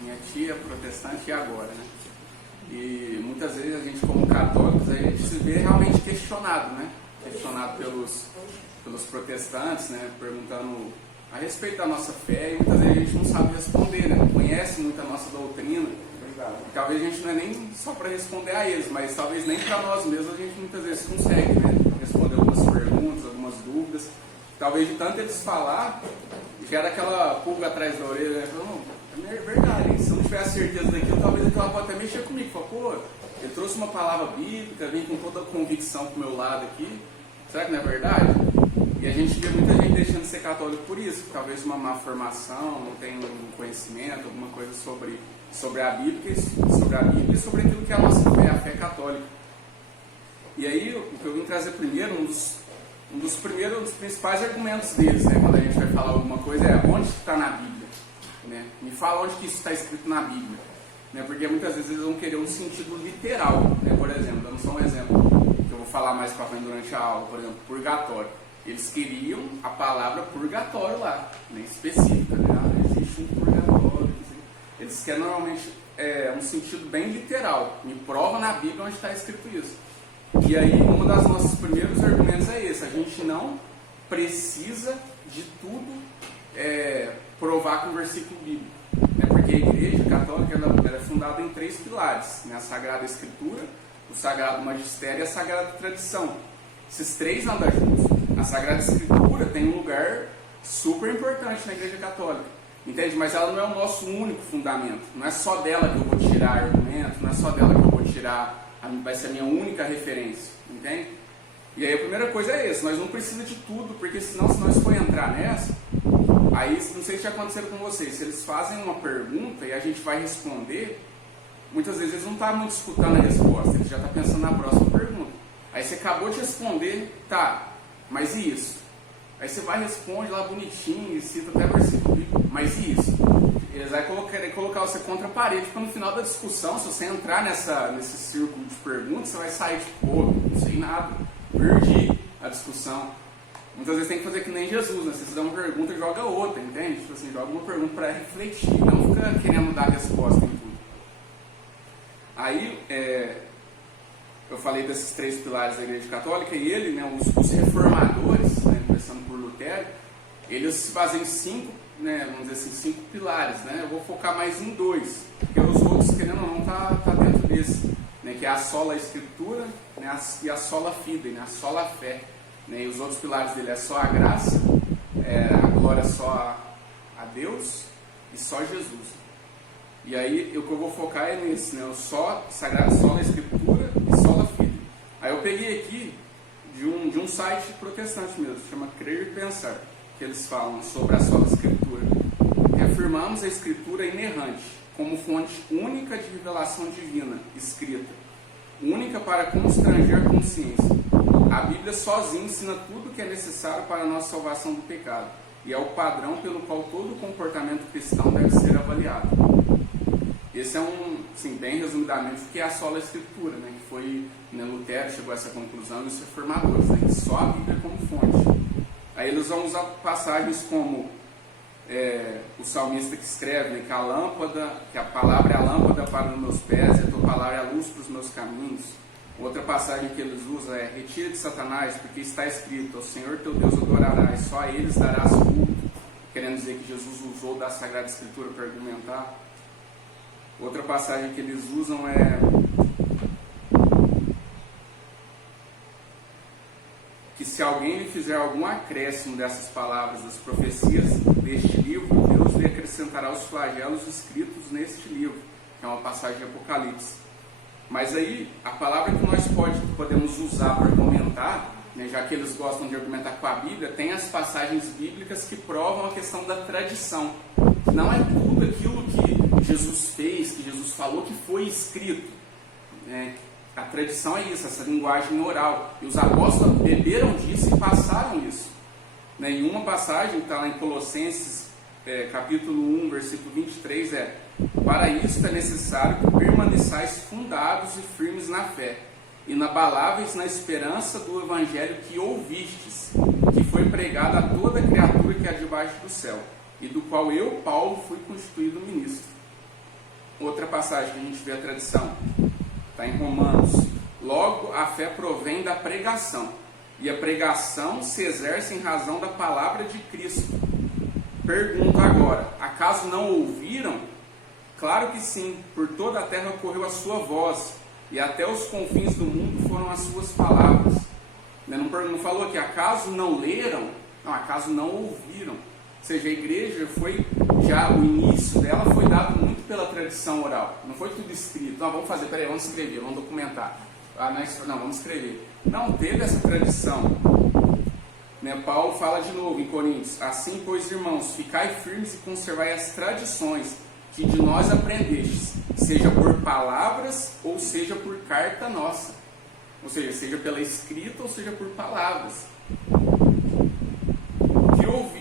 minha tia protestante e agora, né? E muitas vezes a gente, como católicos, a gente se vê realmente questionado, né? Questionado pelos protestantes, né? Perguntando a respeito da nossa fé, e muitas vezes a gente não sabe responder, né? Não conhece muito a nossa doutrina. E talvez a gente não é nem só para responder a eles, mas talvez nem para nós mesmos a gente muitas vezes consegue, né? Responder algumas perguntas, algumas dúvidas. Talvez de tanto eles falar, gera aquela pulga atrás da orelha, né? Não, é verdade, se eu não tiver a certeza daquilo, talvez aquela pode até mexer comigo. Fala, pô, ele trouxe uma palavra bíblica, vem com toda a convicção pro meu lado aqui, será que não é verdade? E a gente vê muita gente deixando de ser católico por isso, talvez uma má formação, não tem um conhecimento, alguma coisa sobre a Bíblia e sobre aquilo que é a nossa fé, a fé católica. E aí, o que eu vim trazer primeiro, um dos principais argumentos deles, né, quando a gente vai falar alguma coisa, é onde está na Bíblia, né? Me fala onde que isso está escrito na Bíblia, né? Porque muitas vezes eles vão querer um sentido literal, né? Por exemplo, dando só um exemplo, que eu vou falar mais para frente durante a aula, por exemplo, purgatório. Eles queriam a palavra purgatório lá, né, específica, né? Existe um purgatório. Eles querem normalmente um sentido bem literal. Me prova na Bíblia onde está escrito isso. E aí, um dos nossos primeiros argumentos é esse: a gente não precisa de tudo provar com o versículo bíblico, né? Porque a Igreja Católica ela é fundada em 3 pilares, né? A Sagrada Escritura, o Sagrado Magistério e a Sagrada Tradição. Esses 3 andam juntos. A Sagrada Escritura tem um lugar super importante na Igreja Católica, entende? Mas ela não é o nosso único fundamento. Não é só dela que eu vou tirar argumento, não é só dela que eu vou tirar, vai ser a minha única referência, entende? E aí a primeira coisa é isso: nós não precisamos de tudo, porque senão, se nós for entrar nessa, aí não sei se já aconteceu com vocês, se eles fazem uma pergunta e a gente vai responder, muitas vezes eles não estão muito escutando a resposta, eles já estão pensando na próxima pergunta. Aí você acabou de responder, tá, mas e isso? Aí você vai e responde lá bonitinho, e cita até versículo bíblico, mas e isso? Eles vão querer colocar você contra a parede, porque no final da discussão, se você entrar nesse círculo de perguntas, você vai sair tipo, pô, não sei nada, perdi a discussão. Muitas vezes tem que fazer que nem Jesus, né? Você dá uma pergunta e joga outra, entende? Tipo assim, joga uma pergunta para refletir, não fica querendo dar resposta em tudo. Aí, eu falei desses 3 pilares da Igreja Católica, e ele, né, os reformadores, né, começando por Lutero, eles se baseiam em 5, né, vamos dizer assim, 5 pilares, né? Eu vou focar mais em 2, porque os outros, querendo ou não, tá dentro desse, né, que é a sola escritura, né, e a sola fide, né, a sola fé, né? E os outros pilares dele é só a graça, a glória só a Deus e só Jesus. E aí o que eu vou focar é nesse, né, só sagrada sola escritura e sola fide. Aí eu peguei aqui de um site protestante mesmo, chama Crer e Pensar, que eles falam sobre a sola escritura. Reafirmamos a escritura inerrante como fonte única de revelação divina, escrita, única para constranger a consciência. A Bíblia sozinha ensina tudo o que é necessário para a nossa salvação do pecado, e é o padrão pelo qual todo comportamento cristão deve ser avaliado. Esse é assim, bem resumidamente, o que é a sola escritura, né? Que foi, né, Lutero chegou a essa conclusão, e os reformadores, né? Que só a Bíblia como fonte. Aí eles vão usar passagens como o salmista que escreve, né, que a palavra é a lâmpada para os meus pés e a tua palavra é a luz para os meus caminhos. Outra passagem que eles usam é: retira de Satanás, porque está escrito, ao Senhor teu Deus adorarás, só a eles darás culto, querendo dizer que Jesus usou da Sagrada Escritura para argumentar. Outra passagem que eles usam é: que se alguém lhe fizer algum acréscimo dessas palavras, das profecias deste livro, Deus lhe acrescentará os flagelos escritos neste livro, que é uma passagem de Apocalipse. Mas aí, a palavra que nós podemos usar para argumentar, né, já que eles gostam de argumentar com a Bíblia, tem as passagens bíblicas que provam a questão da tradição. Não é tudo aquilo que Jesus fez, que Jesus falou, que foi escrito, né? A tradição é isso, essa linguagem oral. E os apóstolos beberam disso e passaram isso. Né? Em uma passagem, que está lá em Colossenses, capítulo 1, versículo 23, para isso é necessário que permaneçais fundados e firmes na fé, inabaláveis na esperança do evangelho que ouvistes, que foi pregado a toda criatura que há debaixo do céu, e do qual eu, Paulo, fui constituído ministro. Outra passagem que a gente vê a tradição, está em Romanos. Logo, a fé provém da pregação, e a pregação se exerce em razão da palavra de Cristo. Pergunto agora, acaso não ouviram? Claro que sim, por toda a terra correu a sua voz, e até os confins do mundo foram as suas palavras. Não falou aqui, acaso não leram? Não, acaso não ouviram. Ou seja, a igreja foi, já o início dela foi dado muito pela tradição oral. Não foi tudo escrito. Não, vamos fazer, peraí, vamos escrever, vamos documentar. Não, vamos escrever. Não, teve essa tradição. Paulo fala de novo em Coríntios: assim, pois, irmãos, ficai firmes e conservai as tradições que de nós aprendestes, seja por palavras ou seja por carta nossa. Ou seja pela escrita ou seja por palavras.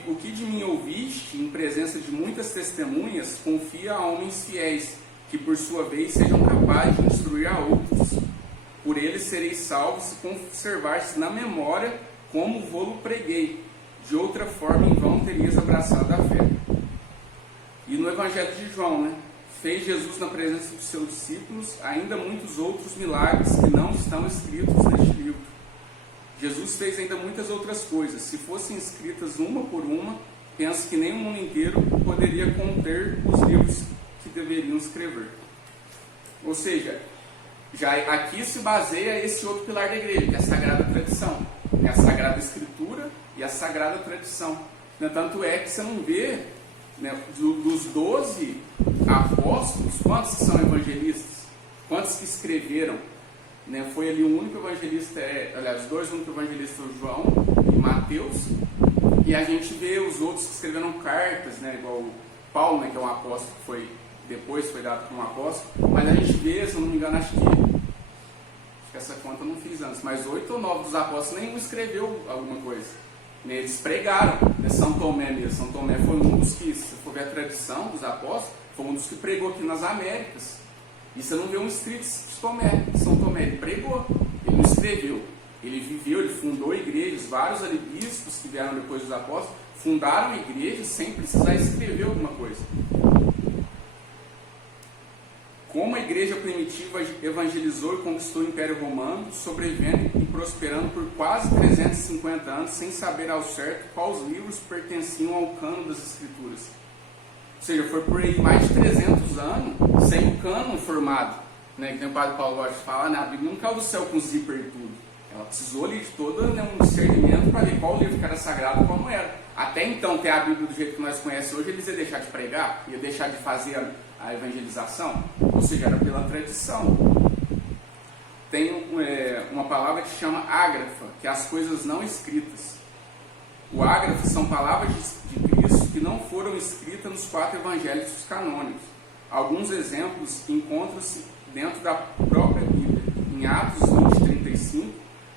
O que de mim ouviste, em presença de muitas testemunhas, confia a homens fiéis, que por sua vez sejam capazes de instruir a outros. Por eles sereis salvos se conservardes na memória como vou-lo preguei. De outra forma, em vão terias abraçado a fé. E no Evangelho de João, fez Jesus na presença dos seus discípulos ainda muitos outros milagres que não estão escritos neste livro. Jesus fez ainda muitas outras coisas. Se fossem escritas uma por uma, penso que nem o mundo inteiro poderia conter os livros que deveriam escrever. Ou seja, já aqui se baseia esse outro pilar da igreja, que é a Sagrada Tradição. A Sagrada Escritura e a Sagrada Tradição. Tanto é que você não vê, dos 12 apóstolos, quantos que são evangelistas? Quantos que escreveram? Foi ali o único evangelista, os dois únicos evangelistas, João e Mateus, e a gente vê os outros que escreveram cartas, igual o Paulo, que é um apóstolo que depois foi dado como apóstolo, mas a gente vê, se eu não me engano, acho que essa conta eu não fiz antes, mas 8 ou 9 dos apóstolos nenhum escreveu alguma coisa. Eles pregaram, São Tomé mesmo. São Tomé foi um dos que, se for ver a tradição dos apóstolos, foi um dos que pregou aqui nas Américas. E você não vê um escrito de São Tomé, ele pregou, ele não escreveu. Ele viveu, ele fundou igrejas, vários ali bispos que vieram depois dos apóstolos, fundaram igrejas sem precisar escrever alguma coisa. Como a igreja primitiva evangelizou e conquistou o Império Romano, sobrevivendo e prosperando por quase 350 anos, sem saber ao certo quais livros pertenciam ao cânon das Escrituras. Ou seja, foi por aí mais de 300 anos sem o cânon formado. Que nem o padre Paulo gosta de falar, a Bíblia não caiu do céu com zíper e tudo. Ela precisou ali de todo um discernimento para ver qual livro que era sagrado e qual não era. Até então, ter a Bíblia do jeito que nós conhecemos hoje, eles iam deixar de pregar, iam deixar de fazer a evangelização, ou seja, era pela tradição. Tem uma palavra que chama ágrafa, que é as coisas não escritas. O ágrafa são palavras de Cristo que não foram escritas nos 4 evangelhos canônicos. Alguns exemplos encontram-se dentro da própria Bíblia, em Atos 20:35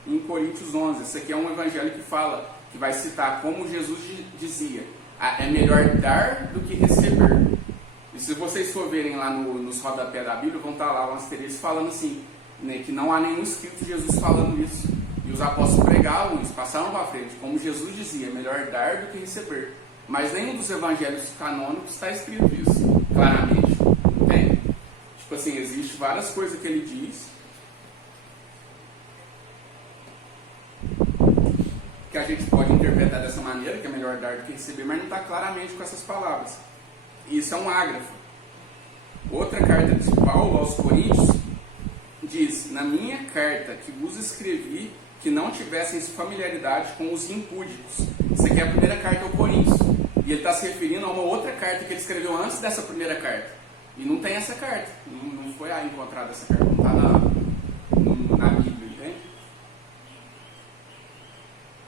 e em Coríntios 11. Esse aqui é um evangelho que vai citar como Jesus dizia: é melhor dar do que receber. E se vocês for verem lá nos rodapés da Bíblia, vão estar lá um asterisco falando assim, que não há nenhum escrito de Jesus falando isso. E os apóstolos pregavam isso, passaram para frente, como Jesus dizia: é melhor dar do que receber. Mas nenhum dos evangelhos canônicos está escrito isso, claramente. Tem? Tipo assim, existe várias coisas que ele diz que a gente pode interpretar dessa maneira, que é melhor dar do que receber, mas não está claramente com essas palavras. Isso é um ágrafo. Outra carta de Paulo aos Coríntios diz: na minha carta que vos escrevi, que não tivessem familiaridade com os impúdicos. Isso aqui é a primeira carta ao Coríntios. E ele está se referindo a uma outra carta que ele escreveu antes dessa primeira carta. E não tem essa carta. Não foi aí encontrada essa carta. Não está na Bíblia, entende?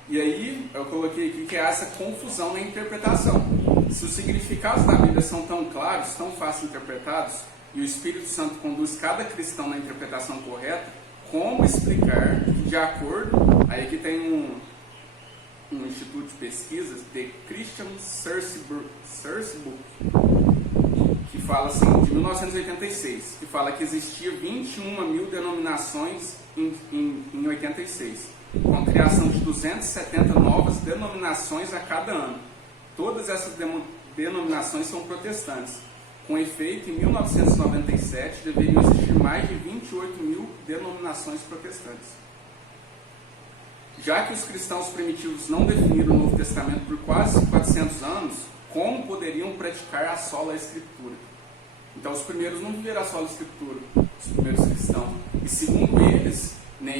E aí eu coloquei aqui que há essa confusão na interpretação. Se os significados da Bíblia são tão claros, tão fácil interpretados, e o Espírito Santo conduz cada cristão na interpretação correta, como explicar que, de acordo, aí aqui tem um instituto de pesquisas, The Christian Source Book, que fala assim, de 1986, que fala que existia 21 mil denominações em 86, com a criação de 270 novas denominações a cada ano. Todas essas denominações são protestantes. Com efeito, em 1997, deveriam existir mais de 28 mil denominações protestantes. Já que os cristãos primitivos não definiram o Novo Testamento por quase 400 anos, como poderiam praticar a sola escritura? Então, os primeiros não viveram a sola escritura, os primeiros cristãos. E segundo eles, né,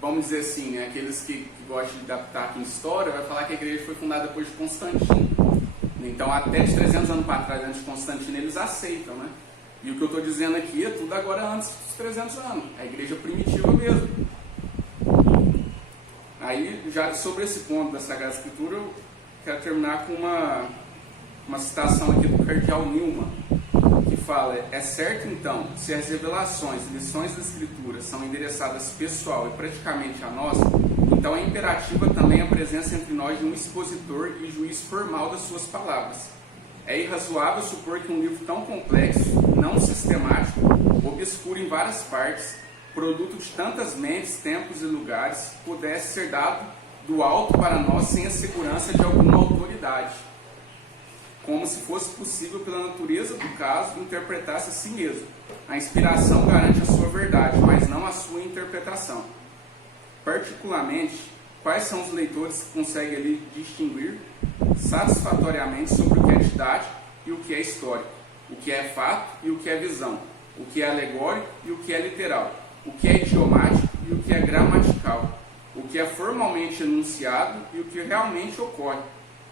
vamos dizer assim, né, aqueles que gostam de adaptar aqui em história, vai falar que a igreja foi fundada depois de Constantino. Então, até de 300 anos para trás, antes de Constantino, eles aceitam, né? E o que eu estou dizendo aqui é tudo agora antes dos 300 anos. A igreja primitiva mesmo. Aí, já sobre esse ponto da Sagrada Escritura, eu quero terminar com uma citação aqui do cardeal Newman, que fala: é certo então, se as revelações e lições da Escritura são endereçadas pessoal e praticamente a nós, então é imperativa também a presença entre nós de um expositor e juiz formal das suas palavras. É irrazoável supor que um livro tão complexo, não sistemático, obscuro em várias partes, produto de tantas mentes, tempos e lugares, pudesse ser dado do alto para nós sem a segurança de alguma autoridade, como se fosse possível pela natureza do caso interpretar-se a si mesmo. A inspiração garante a sua verdade, mas não a sua interpretação. Particularmente, quais são os leitores que conseguem ali distinguir satisfatoriamente sobre o que é didático e o que é histórico, o que é fato e o que é visão, o que é alegórico e o que é literal, o que é idiomático e o que é gramatical, o que é formalmente enunciado e o que realmente ocorre,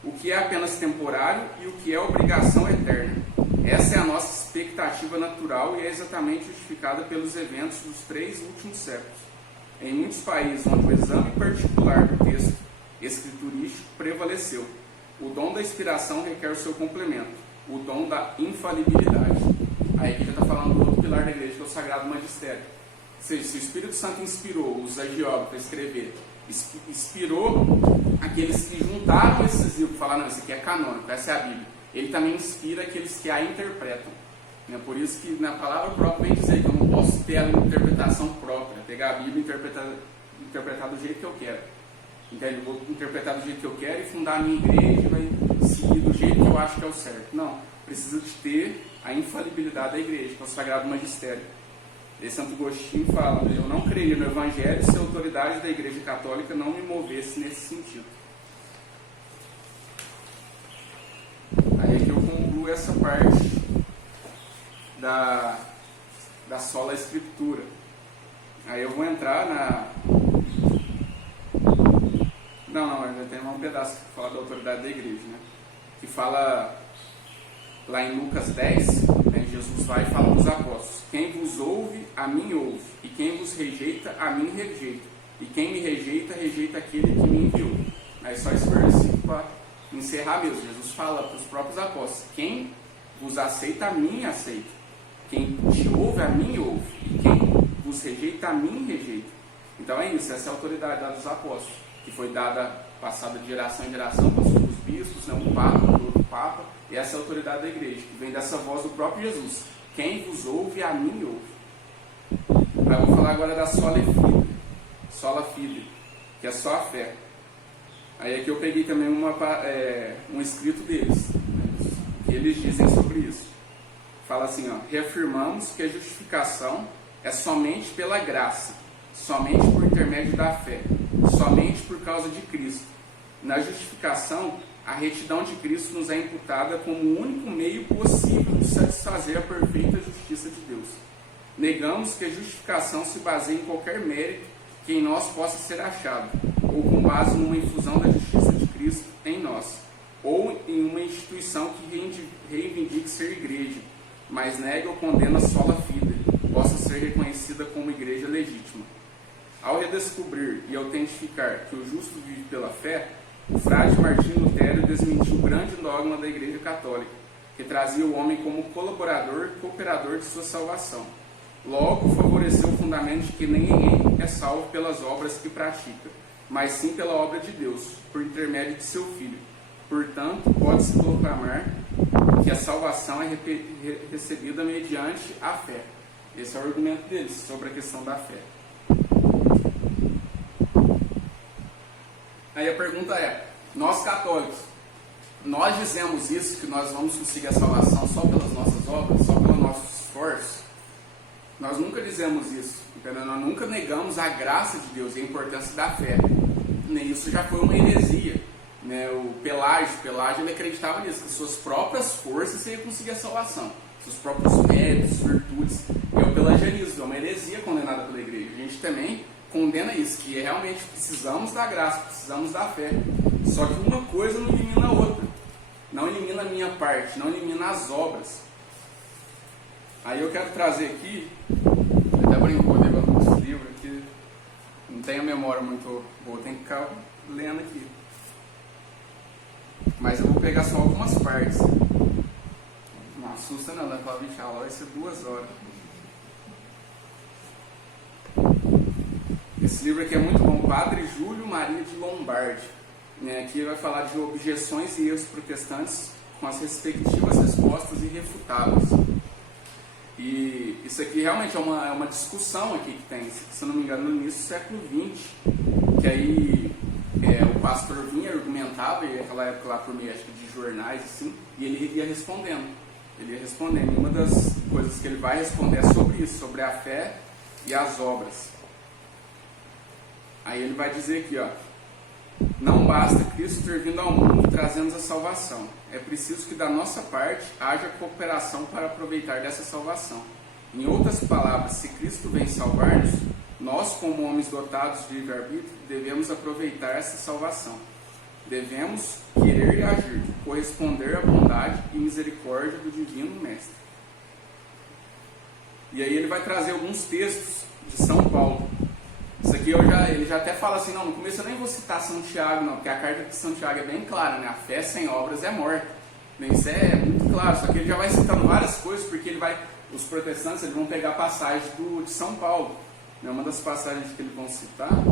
o que é apenas temporário e o que é obrigação eterna. Essa é a nossa expectativa natural e é exatamente justificada pelos eventos dos 3 últimos séculos. Em muitos países onde o exame particular do texto escriturístico prevaleceu, o dom da inspiração requer o seu complemento, o dom da infalibilidade. Aí aqui já está falando do outro pilar da igreja, que é o Sagrado Magistério. Ou seja, se o Espírito Santo inspirou os agiólogos para escrever, inspirou aqueles que juntaram esses livros, falaram: não, isso aqui é canônico, essa é a Bíblia. Ele também inspira aqueles que a interpretam. É por isso que na palavra própria vem dizer que eu não posso ter a interpretação própria, pegar a Bíblia e interpretar do jeito que eu quero. Entende? Eu vou interpretar do jeito que eu quero e fundar a minha igreja e vai seguir do jeito que eu acho que é o certo. Não, precisa de ter a infalibilidade da igreja, que é o Sagrado Magistério. E Santo Agostinho fala: eu não creria no Evangelho se a autoridade da Igreja Católica não me movesse nesse sentido. Aí é que eu concluo essa parte da sola escritura. Aí eu vou entrar na... Não, ainda tem um pedaço que fala da autoridade da igreja, né? Que fala lá em Lucas 10, né, Jesus vai e fala para os apóstolos: quem vos ouve, a mim ouve, e quem vos rejeita, a mim rejeita, e quem me rejeita, rejeita aquele que me enviou. Aí só esse versículo para encerrar mesmo. Jesus fala para os próprios apóstolos: quem vos aceita, a mim aceita, quem te ouve, a mim ouve, e quem vos rejeita, a mim rejeita. Então é isso, essa é a autoridade dada aos apóstolos, que foi dada, passada de geração em geração, passou para os bispos, né, um papa, outro papa, e essa é a autoridade da igreja, que vem dessa voz do próprio Jesus: quem vos ouve, a mim ouve. Aí eu vou falar agora da sola fide, que é só a fé. Aí aqui eu peguei também um escrito deles, né, que eles dizem sobre isso. Fala assim, ó: reafirmamos que a justificação é somente pela graça, somente por intermédio da fé, somente por causa de Cristo. Na justificação, a retidão de Cristo nos é imputada como o único meio possível de satisfazer a perfeita justiça de Deus. Negamos que a justificação se baseie em qualquer mérito que em nós possa ser achado, ou com base numa infusão da justiça de Cristo em nós, ou em uma instituição que reivindique ser igreja, mas nega ou condena sola fide, possa ser reconhecida como igreja legítima. Ao redescobrir e autentificar que o justo vive pela fé, o frade Martinho Lutero desmentiu o grande dogma da Igreja Católica, que trazia o homem como colaborador e cooperador de sua salvação. Logo, favoreceu o fundamento de que ninguém é salvo pelas obras que pratica, mas sim pela obra de Deus, por intermédio de seu Filho. Portanto, pode-se proclamar que a salvação é recebida mediante a fé. Esse é o argumento deles sobre a questão da fé. Aí a pergunta é: nós católicos, nós dizemos isso, que nós vamos conseguir a salvação só pelas nossas nossas obras, só pelo nosso esforço, nós nunca dizemos isso, entendeu? Nós nunca negamos a graça de Deus e a importância da fé. Isso já foi uma heresia, né? O Pelágio ele acreditava nisso, que suas próprias forças você ia conseguir a salvação, seus próprios méritos, virtudes. É o pelagianismo, é uma heresia condenada pela igreja. A gente também condena isso, que realmente precisamos da graça, precisamos da fé. Só que uma coisa não elimina a outra. Não elimina a minha parte, não elimina as obras. Aí eu quero trazer aqui, eu até brincou levando esse livro aqui, não tenho a memória muito boa, tenho que ficar lendo aqui. Mas eu vou pegar só algumas partes. Não assusta não, dá pra bichar lá, vai ser 2 horas. Esse livro aqui é muito bom, Padre Júlio Maria de Lombardi. Aqui vai falar de objeções e erros protestantes com as respectivas respostas irrefutáveis. E isso aqui realmente é uma discussão aqui que tem, se eu não me engano, no início do século XX, que aí o pastor vinha, argumentava, e naquela época lá por meio de jornais, assim, e ele ia respondendo. E uma das coisas que ele vai responder é sobre isso, sobre a fé e as obras. Aí ele vai dizer aqui, ó: não basta Cristo ter vindo ao mundo trazendo a salvação. É preciso que da nossa parte haja cooperação para aproveitar dessa salvação. Em outras palavras, se Cristo vem salvar-nos, nós, como homens dotados de livre-arbítrio, devemos aproveitar essa salvação. Devemos querer e agir, corresponder à bondade e misericórdia do Divino Mestre. E aí ele vai trazer alguns textos de São Paulo. Isso aqui ele já até fala assim, não, no começo eu nem vou citar São Tiago, não, porque a carta de São Tiago é bem clara, né? A fé sem obras é morta. Isso é muito claro, só que ele já vai citando várias coisas, porque os protestantes eles vão pegar passagens de São Paulo. Uma das passagens que eles vão citar, acho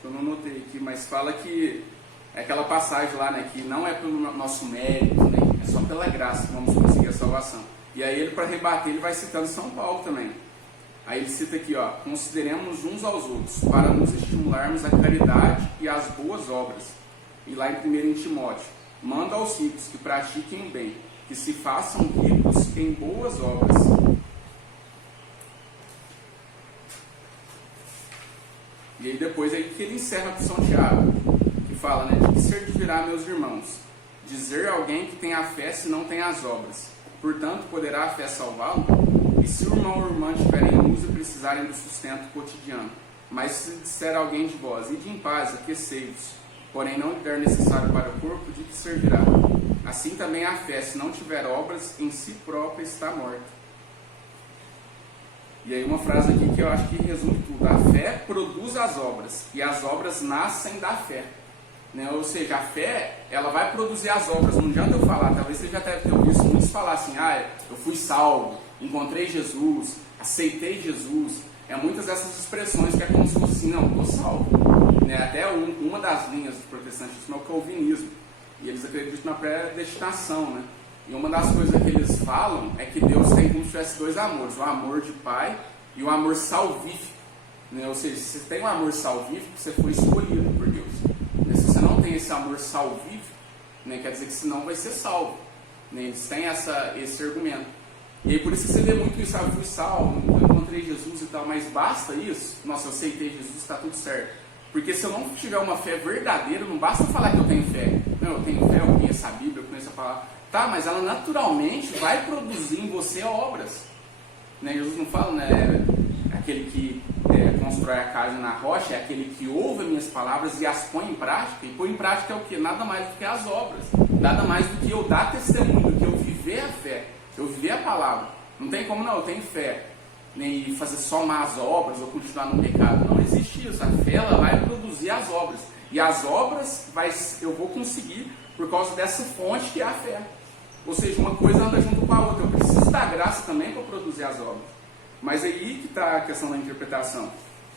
que eu não notei aqui, mas fala que é aquela passagem lá, né, que não é pelo nosso mérito, né, é só pela graça que vamos conseguir a salvação. E aí ele, para rebater, ele vai citando São Paulo também. Aí ele cita aqui, ó: consideremos uns aos outros, para nos estimularmos a caridade e as boas obras. E lá em 1 Timóteo: manda aos ricos que pratiquem o bem, que se façam ricos em boas obras. E aí depois que ele encerra com São Tiago, que fala, né: de que servirá, meus irmãos, dizer a alguém que tem a fé se não tem as obras? Portanto, poderá a fé salvá-lo? E se o irmão ou irmã estiverem em uso e precisarem do sustento cotidiano? Mas se disser a alguém de vós: ide em paz, aquecei-vos, porém não lhe der necessário para o corpo, de que servirá? Assim também a fé, se não tiver obras, em si própria está morta. E aí uma frase aqui que eu acho que resume tudo: a fé produz as obras, e as obras nascem da fé. Ou seja, a fé, ela vai produzir as obras. Não adianta eu falar, talvez você já deve ter ouvido muitos falar assim: eu fui salvo, encontrei Jesus, aceitei Jesus. Muitas dessas expressões que é como se fosse assim: não, estou salvo. Até uma das linhas do protestantismo é o calvinismo, e eles acreditam na predestinação, né? E uma das coisas que eles falam é que Deus tem como se tivesse 2 amores: o amor de pai e o amor salvífico. Ou seja, se você tem um amor salvífico, você foi escolhido por Deus. Se você não tem esse amor salvífico, quer dizer que senão vai ser salvo. Eles têm esse argumento. E aí por isso que você vê muito isso: eu fui salvo, eu encontrei Jesus e tal. Mas basta isso? Nossa, eu aceitei Jesus, está tudo certo. Porque se eu não tiver uma fé verdadeira, não basta falar que eu tenho fé. Não, eu tenho fé, eu conheço a Bíblia, eu conheço a palavra. Tá, mas ela naturalmente vai produzir em você obras. Jesus não fala, né? Aquele que constrói a casa na rocha é aquele que ouve as minhas palavras e as põe em prática. E põe em prática é o quê? Nada mais do que as obras. Nada mais do que eu dar testemunho, do que eu viver a fé. Eu viver a palavra. Não tem como, não, eu tenho fé. Nem fazer só más obras ou continuar no pecado. Não existe isso. A fé, ela vai produzir as obras. E as obras eu vou conseguir por causa dessa fonte que é a fé. Ou seja, uma coisa anda junto com a outra. Eu preciso da graça também para produzir as obras. Mas aí que está a questão da interpretação.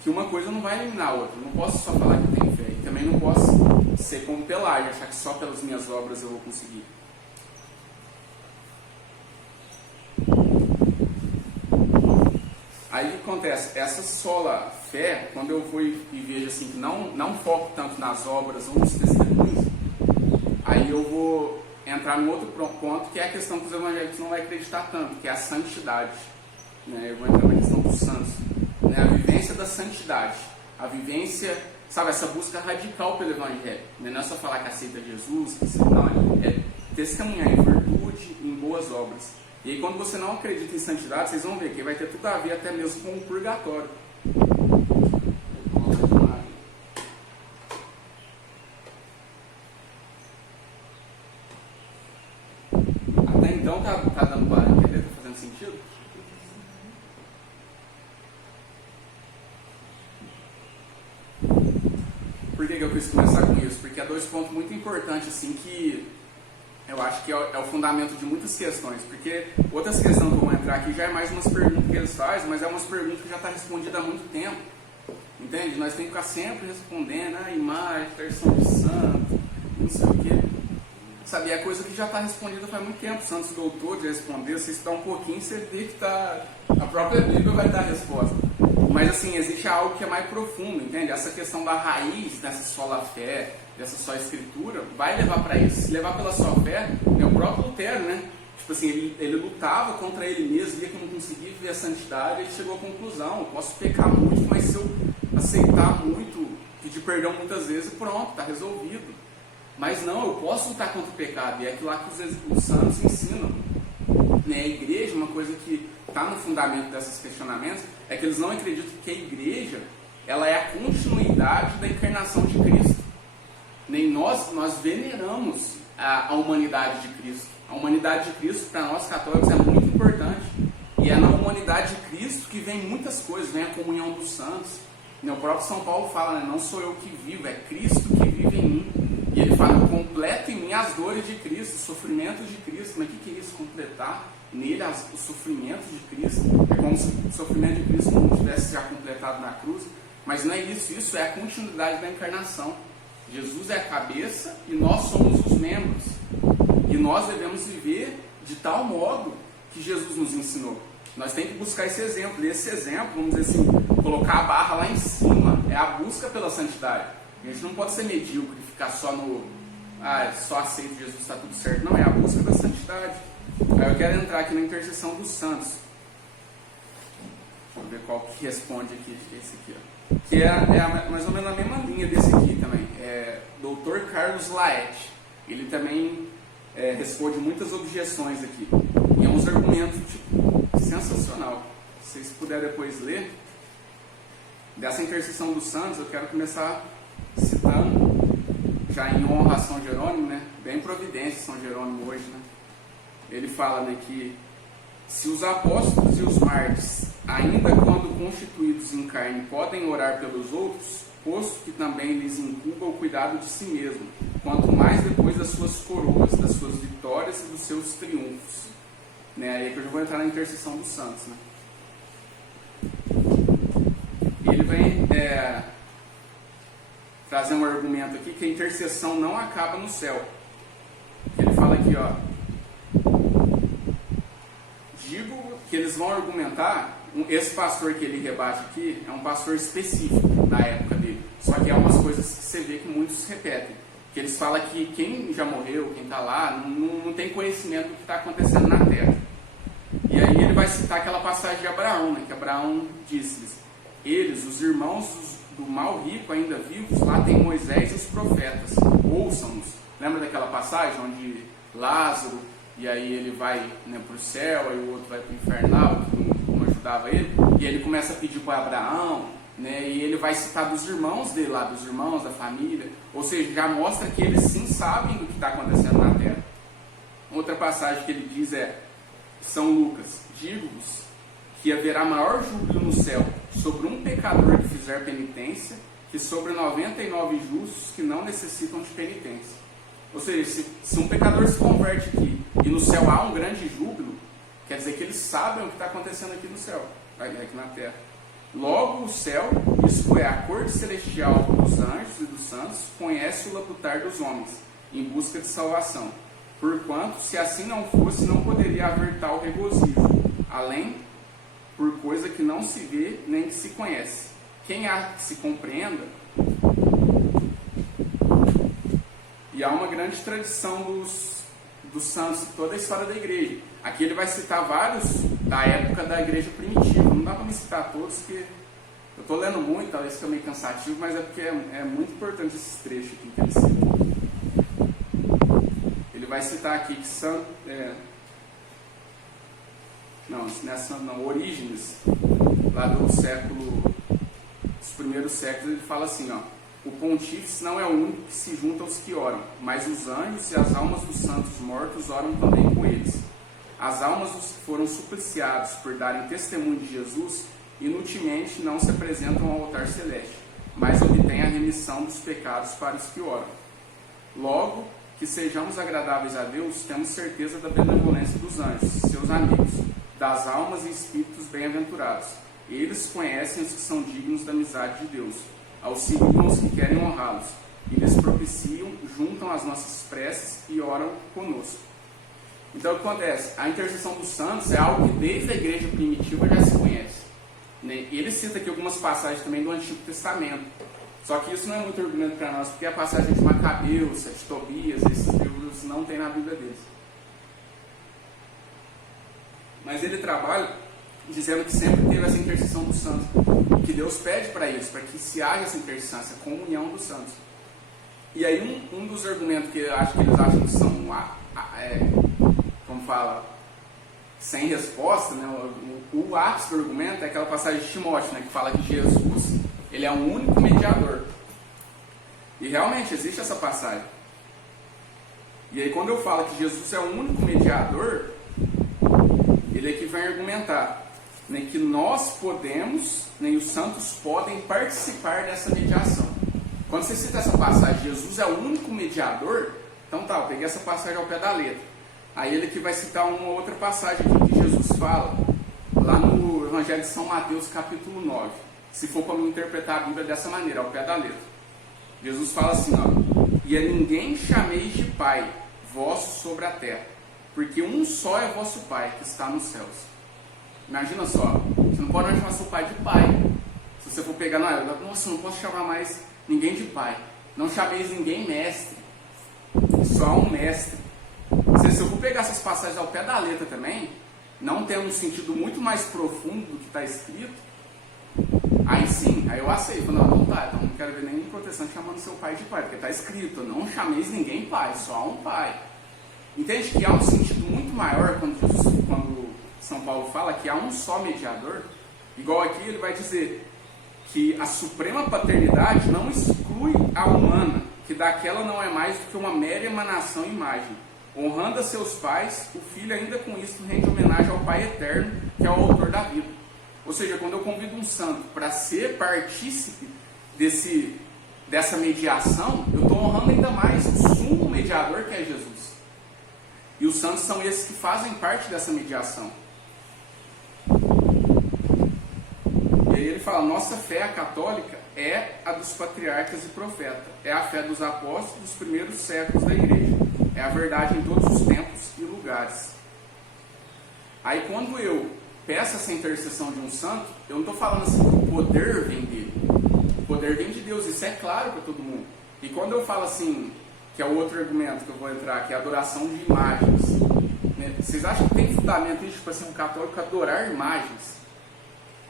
Que uma coisa não vai eliminar a outra. Eu não posso só falar que eu tenho fé. E também não posso ser como Pelágio, achar que só pelas minhas obras eu vou conseguir. Aí o que acontece? Essa sola fé, quando eu vou e vejo assim, que não foco tanto nas obras ou nos testemunhos, aí eu vou entrar num outro ponto, que é a questão que os evangélicos não vão acreditar tanto, que é a santidade. Né? Eu vou entrar na questão dos santos. Né? A vivência da santidade. A vivência, sabe, essa busca radical pelo evangelho. Né? Não é só falar que aceita Jesus, que não, é testemunhar em virtude, em boas obras. E aí quando você não acredita em santidade, vocês vão ver que vai ter tudo a ver até mesmo com o purgatório. Até então tá dando para entender? Tá fazendo sentido? Por que eu quis começar com isso? Porque há dois pontos muito importantes assim que eu acho que é o fundamento de muitas questões, porque outras questões que eu vou entrar aqui já é mais umas perguntas que eles fazem, mas é umas perguntas que já está respondida há muito tempo, entende? Nós temos que ficar sempre respondendo, imagem, versão de santo, não sei o que, sabe, é coisa que já está respondida faz muito tempo. Santos doutores de responder, você estudar um pouquinho, você vê que a própria Bíblia vai dar a resposta. Mas assim, existe algo que é mais profundo, entende? Essa questão da raiz, dessa sola fé, dessa só escritura, vai levar para isso. Se levar pela sua fé, é o próprio Lutero, né? Tipo assim, ele lutava contra ele mesmo, via que não conseguia viver a santidade, ele chegou à conclusão: eu posso pecar muito, mas se eu aceitar muito, pedir perdão muitas vezes, pronto, está resolvido. Mas não, eu posso lutar contra o pecado, e é aquilo lá que os santos ensinam. Né? A igreja, uma coisa que está no fundamento desses questionamentos, é que eles não acreditam que a igreja ela é a continuidade da encarnação de Cristo. Nem nós veneramos a humanidade de Cristo. A humanidade de Cristo, para nós católicos, é muito importante. E é na humanidade de Cristo que vem muitas coisas, vem a comunhão dos santos. O próprio São Paulo fala, né? Não sou eu que vivo, é Cristo que vive em mim. E ele fala: eu completo em mim as dores de Cristo, os sofrimentos de Cristo. Mas o que é isso? Completar nele os sofrimentos de Cristo. É como se o sofrimento de Cristo não tivesse já completado na cruz. Mas não é isso, isso é a continuidade da encarnação. Jesus é a cabeça e nós somos os membros. E nós devemos viver de tal modo que Jesus nos ensinou. Nós temos que buscar esse exemplo. E esse exemplo, vamos dizer assim, colocar a barra lá em cima, é a busca pela santidade. A gente não pode ser medíocre, ficar só no só aceito Jesus, está tudo certo. Não, é a busca da santidade. Aí eu quero entrar aqui na intercessão dos santos. Deixa eu ver qual que responde aqui, esse aqui, ó. Que é mais ou menos a mesma linha desse aqui também. É Dr. Carlos Laet. Ele também responde muitas objeções aqui. E é uns argumentos sensacional. Se vocês puderem depois ler, dessa intercessão dos santos, eu quero começar citando, já em honra a São Jerônimo, né? Bem providência São Jerônimo hoje, né? Ele fala, né, que se os apóstolos e os mártires, ainda quando constituídos em carne, podem orar pelos outros, posto que também lhes incumba o cuidado de si mesmo, quanto mais depois das suas coroas, das suas vitórias e dos seus triunfos. Né? Aí que eu já vou entrar na intercessão dos santos. Né? Ele vem trazer um argumento aqui que a intercessão não acaba no céu. Ele fala aqui, ó: digo que eles vão argumentar, esse pastor que ele rebate aqui é um pastor específico da época dele, só que é umas coisas que você vê que muitos repetem, que eles falam que quem já morreu, quem está lá, não tem conhecimento do que está acontecendo na terra. E aí ele vai citar aquela passagem de Abraão, né, que Abraão disse-lhes: eles, os irmãos do mal rico ainda vivos, lá tem Moisés e os profetas, ouçam-nos. Lembra daquela passagem onde Lázaro, e aí ele vai, né, para o céu, aí o outro vai para o inferno, que não ajudava ele, e ele começa a pedir para Abraão, né, e ele vai citar dos irmãos dele lá, dos irmãos, da família, ou seja, já mostra que eles sim sabem do que está acontecendo na terra. Outra passagem que ele diz é São Lucas: digo-vos que haverá maior júbilo no céu sobre um pecador que fizer penitência, que sobre 99 justos que não necessitam de penitência. Ou seja, se um pecador se converte aqui e no céu há um grande júbilo, quer dizer que eles sabem o que está acontecendo aqui no céu, aqui na terra. Logo o céu, isso é a corte celestial dos anjos e dos santos, conhece o labutar dos homens, em busca de salvação. Porquanto, se assim não fosse, não poderia haver tal regozijo, além por coisa que não se vê nem que se conhece. Quem há que se compreenda? E há uma grande tradição dos santos, toda a história da igreja. Aqui ele vai citar vários da época da igreja primitiva. Não dá para me citar todos, porque eu estou lendo muito, talvez fique meio cansativo, mas é porque é muito importante esses trechos aqui que ele cita. Ele vai citar aqui que Orígenes, lá do dos primeiros séculos, ele fala assim, ó: o pontífice não é o único que se junta aos que oram, mas os anjos e as almas dos santos mortos oram também com eles. As almas dos que foram supliciados por darem testemunho de Jesus, inutilmente não se apresentam ao altar celeste, mas obtêm a remissão dos pecados para os que oram. Logo, que sejamos agradáveis a Deus, temos certeza da benevolência dos anjos, seus amigos, das almas e espíritos bem-aventurados. Eles conhecem os que são dignos da amizade de Deus, auxiliam os que querem honrá-los, e lhes propiciam, juntam as nossas preces e oram conosco. Então o que acontece? A intercessão dos santos é algo que desde a igreja primitiva já se conhece. Ele cita aqui algumas passagens também do Antigo Testamento. Só que isso não é muito argumento para nós, porque a passagem de Macabeus, de Tobias, esses livros não tem na Bíblia deles. Mas ele trabalha dizendo que sempre teve essa intercessão dos santos, que Deus pede para isso, para que se haja essa intercessão, essa comunhão dos santos. E aí um dos argumentos que eu acho que eles acham que são, como fala, sem resposta, né? O ápice do argumento é aquela passagem de Timóteo, né, que fala que Jesus, ele é o único mediador. E realmente existe essa passagem. E aí quando eu falo que Jesus é o único mediador, ele aqui vai argumentar, né, que nós podemos, nem os santos podem participar dessa mediação. Quando você cita essa passagem, Jesus é o único mediador, então tá, eu peguei essa passagem ao pé da letra. Aí ele aqui vai citar uma outra passagem aqui que Jesus fala, lá no Evangelho de São Mateus, capítulo 9. Se for para me interpretar a Bíblia dessa maneira, ao pé da letra. Jesus fala assim, ó: e a ninguém chameis de Pai vosso sobre a terra, porque um só é vosso Pai, que está nos céus. Imagina só, você não pode mais chamar seu pai de pai. Se você for pegar, nossa, não posso chamar mais ninguém de pai. Não chameis ninguém mestre. Só há um mestre. Se eu for pegar essas passagens ao pé da letra também, não tendo um sentido muito mais profundo do que está escrito, aí sim, aí eu aceito. Não tá, então não quero ver nenhum protestante chamando seu pai de pai, porque está escrito: não chameis ninguém pai, só há um pai. Entende que há um sentido muito maior quando São Paulo fala que há um só mediador? Igual aqui ele vai dizer que a suprema paternidade não exclui a humana, que daquela não é mais do que uma mera emanação e imagem. Honrando a seus pais, o filho ainda com isso rende homenagem ao Pai Eterno, que é o autor da vida. Ou seja, quando eu convido um santo para ser partícipe dessa mediação, eu estou honrando ainda mais o sumo mediador, que é Jesus. E os santos são esses que fazem parte dessa mediação. E aí ele fala: nossa fé, a católica, é a dos patriarcas e profetas. É a fé dos apóstolos dos primeiros séculos da igreja. É a verdade em todos os tempos e lugares. Aí quando eu peço essa intercessão de um santo, eu não estou falando assim que o poder vem dele. O poder vem de Deus, isso é claro para todo mundo. E quando eu falo assim, que é o outro argumento que eu vou entrar, que é a adoração de imagens, né? Vocês acham que tem fundamento isso, tipo assim, um católico adorar imagens?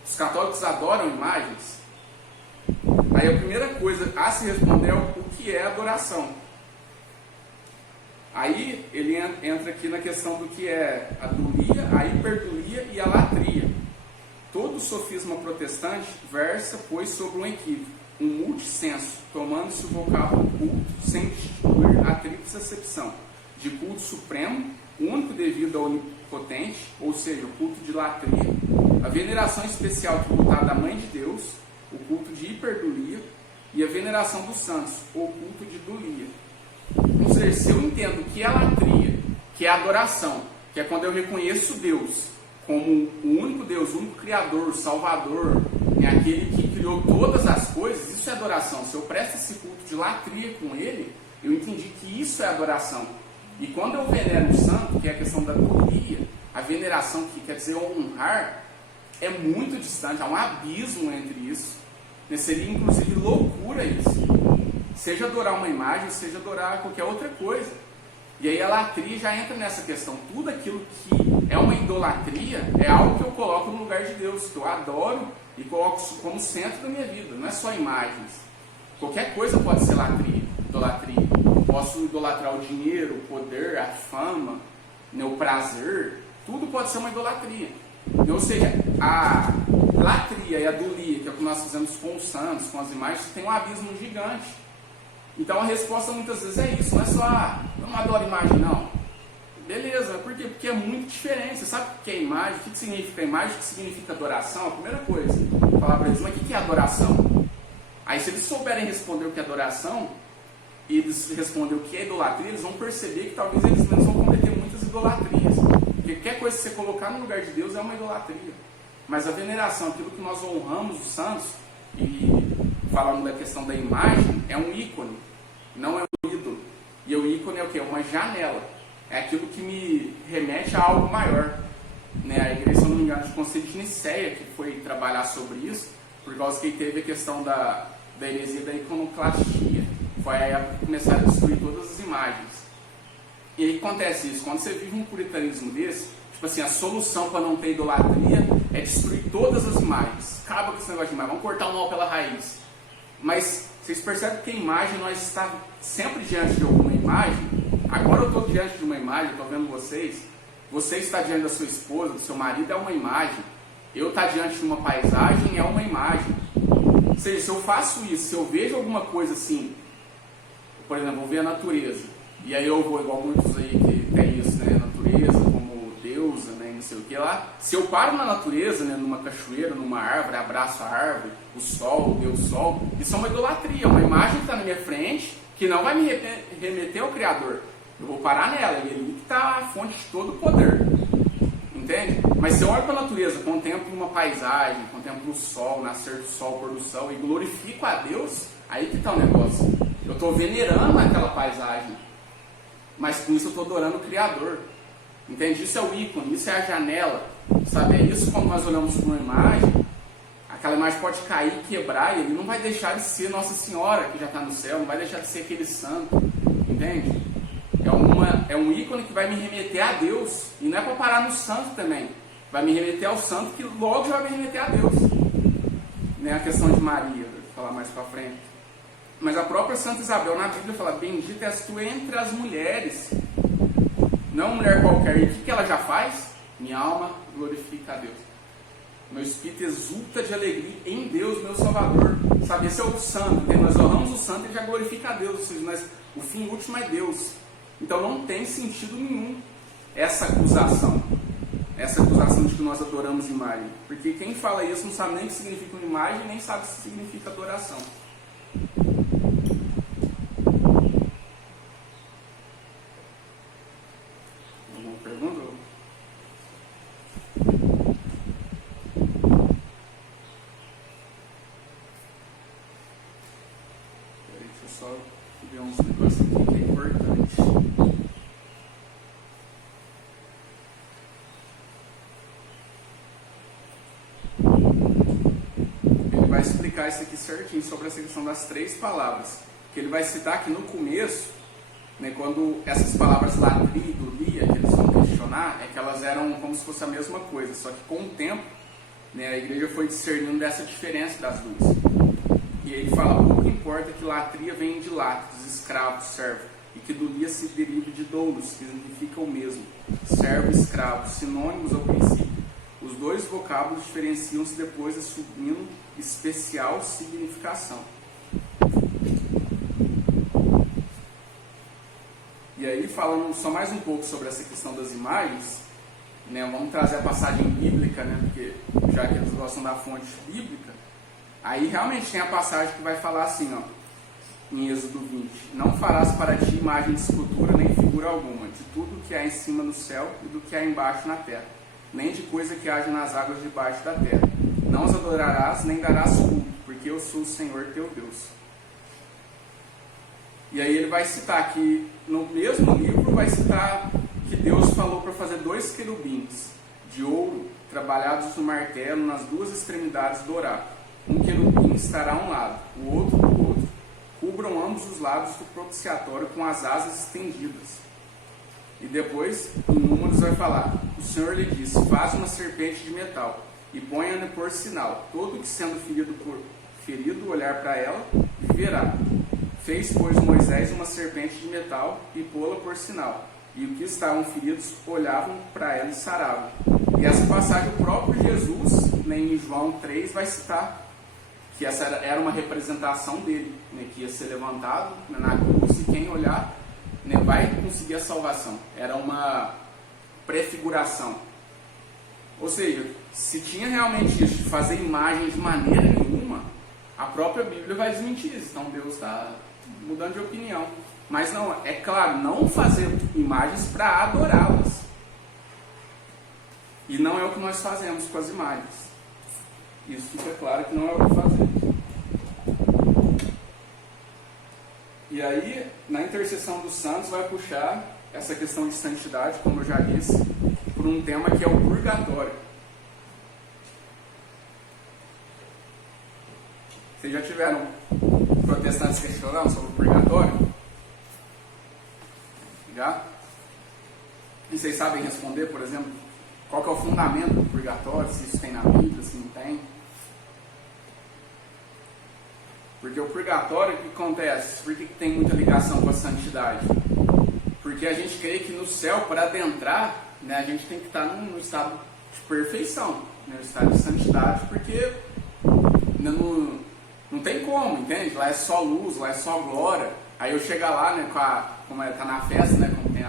Os católicos adoram imagens? Aí a primeira coisa a se responder é o que é adoração. Aí ele entra aqui na questão do que é a dulia, a hiperdulia e a latria. Todo sofisma protestante versa, pois, sobre um equívoco, um multissenso, tomando-se o vocábulo culto sem distinguir a tríplice acepção de culto supremo, único devido ao onipotente, ou seja, o culto de latria, a veneração especial tributada à Mãe de Deus, o culto de hiperdulia, e a veneração dos santos, ou culto de dulia. Ou seja, se eu entendo que é latria, que é adoração, que é quando eu reconheço Deus como o único Deus, o único Criador, Salvador, é aquele que criou todas as coisas, isso é adoração. Se eu presto esse culto de latria com Ele, eu entendi que isso é adoração. E quando eu venero o santo, que é a questão da dulia, a veneração, que quer dizer honrar, é muito distante, há um abismo entre isso. Seria inclusive loucura isso. Seja adorar uma imagem, seja adorar qualquer outra coisa. E aí a latria já entra nessa questão. Tudo aquilo que é uma idolatria é algo que eu coloco no lugar de Deus, que eu adoro e coloco como centro da minha vida. Não é só imagens. Qualquer coisa pode ser idolatria. Eu posso idolatrar o dinheiro, o poder, a fama, o prazer. Tudo pode ser uma idolatria. Ou seja, a latria e a idolia, que é o que nós fizemos com os santos, com as imagens, tem um abismo gigante. Então a resposta muitas vezes é isso, não é só, eu não adoro imagem não. Beleza, por quê? Porque é muito diferente. Você sabe o que é imagem, o que significa imagem, o que significa adoração? A primeira coisa, falar para eles, mas o que é adoração? Aí se eles souberem responder o que é adoração, e eles responderem o que é idolatria, eles vão perceber que talvez eles mesmos vão cometer muitas idolatrias. Porque qualquer coisa que você colocar no lugar de Deus é uma idolatria. Mas a veneração, aquilo que nós honramos os santos, e falando da questão da imagem, é um ícone, não é um ídolo. E o ícone é o quê? Uma janela. É aquilo que me remete a algo maior. Né? A igreja, se eu não me engano, de Concílio de Nicéia, que foi trabalhar sobre isso, por causa que teve a questão da heresia da iconoclastia. Foi a época que começaram a destruir todas as imagens. E aí acontece isso, quando você vive um puritanismo desse, tipo assim, a solução para não ter idolatria é destruir todas as imagens. Acaba com esse negócio de imagem, vamos cortar o mal pela raiz. Mas vocês percebem que a imagem, nós estamos sempre diante de alguma imagem. Agora eu estou diante de uma imagem, estou vendo vocês. Você está diante da sua esposa, do seu marido, é uma imagem. Eu estar diante de uma paisagem é uma imagem. Ou seja, se eu faço isso, se eu vejo alguma coisa assim, por exemplo, vou ver a natureza. E aí eu vou, igual muitos aí que tem isso, né? Natureza como deusa, né? Não sei o que lá. Se eu paro na natureza, né? Numa cachoeira, numa árvore, abraço a árvore, o sol, o Deus Sol, isso é uma idolatria, uma imagem que está na minha frente, que não vai me remeter ao Criador. Eu vou parar nela, e ali que está a fonte de todo o poder. Entende? Mas se eu olho para a natureza, contemplo uma paisagem, contemplo o sol, nascer do sol, pôr do sol, e glorifico a Deus, aí que está o negócio. Eu estou venerando aquela paisagem, mas com isso eu estou adorando o Criador. Entende? Isso é o ícone, isso é a janela. Sabe? É isso quando nós olhamos para uma imagem, aquela imagem pode cair, quebrar, e ele não vai deixar de ser Nossa Senhora, que já está no céu, não vai deixar de ser aquele santo. Entende? É um ícone que vai me remeter a Deus, e não é para parar no santo também. Vai me remeter ao santo, que logo já vai me remeter a Deus. Né? A questão de Maria, vou falar mais para frente. Mas a própria Santa Isabel na Bíblia fala, bendita és tu entre as mulheres. Não uma mulher qualquer. E o que ela já faz? Minha alma glorifica a Deus. Meu espírito exulta de alegria em Deus, meu Salvador. Sabe, esse é o santo. Né? Nós honramos o santo e já glorifica a Deus. Ou seja, o fim último é Deus. Então não tem sentido nenhum essa acusação. Essa acusação de que nós adoramos imagem. Porque quem fala isso não sabe nem o que significa uma imagem, nem sabe o que significa adoração. Alguma pergunta? Peraí, deixa eu só ver uns negócios aqui que é importante. Ele vai explicar isso aqui certinho sobre essa questão das três palavras. Que ele vai citar aqui no começo, né, quando essas palavras latria e idolia, que eles vão questionar, é que elas eram como se fosse a mesma coisa, só que com o tempo, né, a igreja foi discernindo dessa diferença das duas. E ele fala, pouco importa que latria vem de latos, escravo, servo, e que idolia se deriva de doulos, que significa o mesmo, servo e escravo, sinônimos ao princípio. Os dois vocábulos diferenciam-se depois assumindo especial significação. E aí, falando só mais um pouco sobre essa questão das imagens, né, vamos trazer a passagem bíblica, né, porque já que eles gostam da fonte bíblica, aí realmente tem a passagem que vai falar assim, ó, em Êxodo 20, não farás para ti imagem de escultura nem figura alguma, de tudo que há em cima no céu e do que há embaixo na terra, nem de coisa que haja nas águas debaixo da terra. Não os adorarás nem darás culto, porque eu sou o Senhor teu Deus. E aí ele vai citar que, no mesmo livro, vai citar que Deus falou para fazer 2 querubins de ouro, trabalhados no martelo, nas duas extremidades do oráculo. Um querubim estará a um lado, o outro do outro. Cubram ambos os lados do propiciatório com as asas estendidas. E depois, em Números vai falar: o Senhor lhe disse, faz uma serpente de metal e ponha-na por sinal. Todo que sendo ferido olhar para ela, viverá. Fez, pois, Moisés uma serpente de metal e pô-la por sinal. E os que estavam feridos olhavam para ela e saravam. E essa passagem o próprio Jesus, né, em João 3, vai citar que essa era uma representação dele, né, que ia ser levantado, né, na cruz, e quem olhar, né, vai conseguir a salvação. Era uma prefiguração. Ou seja, se tinha realmente isso de fazer imagem de maneira nenhuma, a própria Bíblia vai desmentir isso. Então Deus está mudando de opinião. Mas não, é claro, não fazer imagens para adorá-las. E não é o que nós fazemos com as imagens. Isso fica claro que não é o que fazemos. E aí, na intercessão dos santos, vai puxar essa questão de santidade, como eu já disse, por um tema que é o purgatório. Vocês já tiveram protestantes questionando sobre o purgatório? Já? E vocês sabem responder, por exemplo, qual que é o fundamento do purgatório, se isso tem na Bíblia, se não tem? Porque o purgatório, o que acontece? Por que tem muita ligação com a santidade? Porque a gente crê que no céu, para adentrar, né, a gente tem que estar num estado de perfeição, né, no estado de santidade, porque não tem como, entende? Lá é só luz, lá é só glória. Aí eu chego lá, né, como tá na festa, né, como tem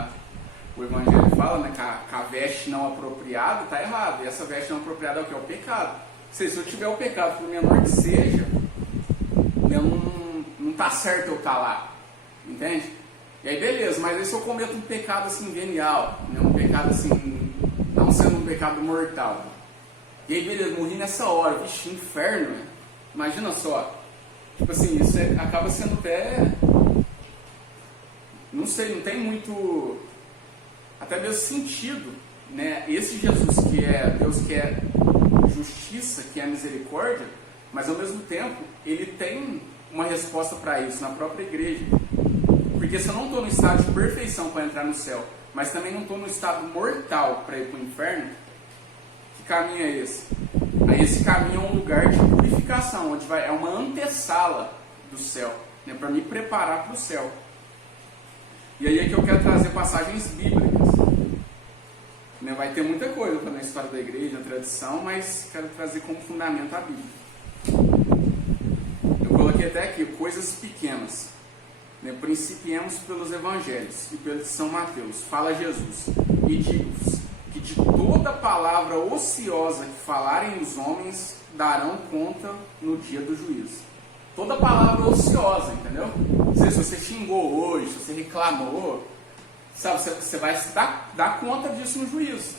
o Evangelho fala, né, com a veste não apropriada, tá errado. E essa veste não apropriada é o que? É o pecado. Ou seja, se eu tiver o pecado, por menor que seja, não tá certo eu estar lá, entende? E aí beleza, mas aí se eu cometo um pecado assim venial, né, um pecado assim, não sendo um pecado mortal, e aí beleza, morri nessa hora, vixe, inferno, né? Imagina só, tipo assim, isso acaba sendo até, não sei, não tem muito, até mesmo sentido, né? Esse Jesus que é Deus, que é justiça, que é misericórdia, mas ao mesmo tempo ele tem uma resposta para isso na própria igreja. Porque se eu não estou no estado de perfeição para entrar no céu, mas também não estou no estado mortal para ir para o inferno, que caminho é esse? Aí esse caminho é um lugar de purificação, onde é uma antessala do céu, né, para me preparar para o céu. E aí é que eu quero trazer passagens bíblicas. Né, vai ter muita coisa na história da igreja, a tradição, mas quero trazer como fundamento a Bíblia. Eu coloquei até aqui, coisas pequenas. Né, principiemos pelos evangelhos e pelo de São Mateus. Fala Jesus: e digo-vos que de toda palavra ociosa que falarem os homens darão conta no dia do juízo. Toda palavra ociosa, entendeu? Ou seja, se você xingou hoje, se você reclamou, sabe, você vai se dar conta disso no juízo.